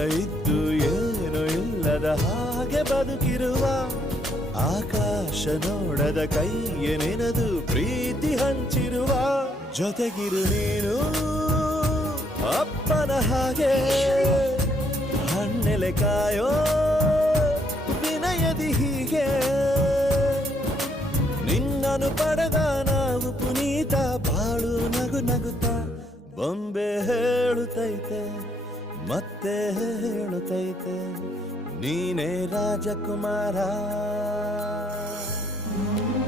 ಇದ್ದು ಏನು ಇಲ್ಲದ ಹಾಗೆ ಬದುಕಿರುವ ಆಕಾಶ ನೋಡದ ಕೈಯ ನೆನೆದು ಪ್ರೀತಿ ಹಂಚಿರುವ ಜೊತೆಗಿರು ನೀನು ಅಪ್ಪನ ಹಾಗೆ ಹಣ್ಣೆಲೆ ಕಾಯೋ ವಿನಯದಿ ಹೀಗೆ ನಿನ್ನನು ಪಡೆದ ನಾವು ಪುನೀತ ಬಾಳು ನಗು ನಗುತ್ತಾ ಬೊಂಬೆ ಹೇಳುತ್ತೈತೆ ಮತ್ತೆ ಹೇಳುತ್ತೈತೆ ನೀನೇ ರಾಜಕುಮಾರ.